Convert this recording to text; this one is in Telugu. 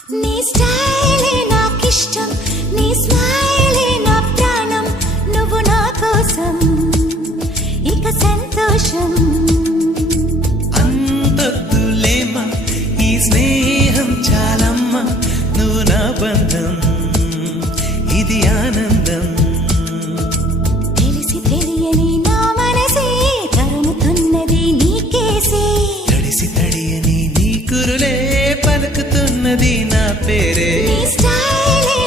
నీ స్టైలే నాకిష్టం, నీ స్మైలే నా ప్రాణం, నువ్వు నా కోసం ఇక సంతోషం. అంతొద్దులేమా ఈ స్నేహం చాలమ్మా, నువ్వు నా బంధం ఇది ఆనందం. తెలిసి తెలియని నా మనసే తరుముతున్నది నీకేసే, తడిసి తడియని నీ కురులే పలుకుతున్నది నా పేరే. నీ స్టైలే